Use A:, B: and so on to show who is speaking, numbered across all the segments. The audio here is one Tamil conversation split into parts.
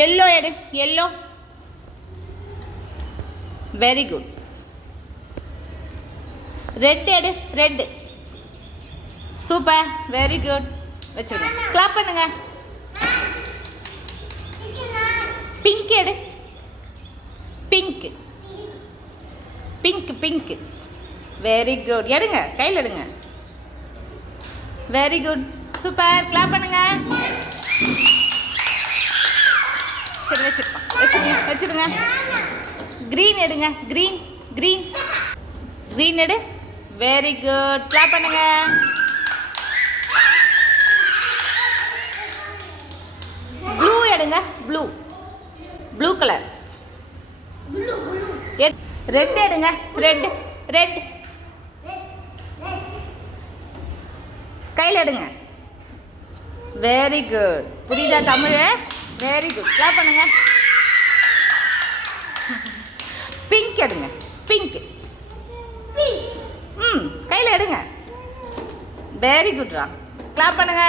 A: எல்லோ எடு எல்லோ வெரி குட் ரெட் எடு ரெட்டு சூப்பர் வெரி குட் வச்சிருங்க கிளாப் பண்ணுங்க. பிங்க் எடு. Pink pink pink very good எடுங்க கையில் எடுங்க. வெரி குட் சூப்பர் கிளாப் பண்ணுங்க. சரி வச்சிருங்க க்ரீன் எடுங்க க்ரீன் க்ரீன் க்ரீன் எடு. வெரி குட் கிளாப் பண்ணுங்க. ப்ளூ எடுங்க ப்ளூ ப்ளூ கலர் ரெட் எடுங்க ரெட் ரெட் கையில் எடுங்க. வெரி குட் புரியுதா தமிழ்? வெரி குட் கிளாப் பண்ணுங்க. பிங்க் எடுங்க. பிங்க் ம் கையில் எடுங்க. வெரி குட்ரா கிளாப் பண்ணுங்க.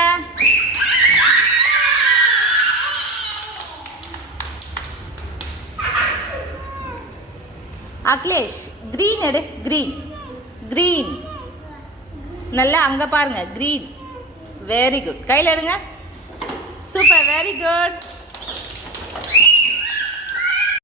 A: அகிலேஷ் க்ரீன் எடு. க்ரீன் க்ரீன் நல்லா அங்கே பாருங்க. க்ரீன் வெரி குட் கையில் எடுங்க. Super very good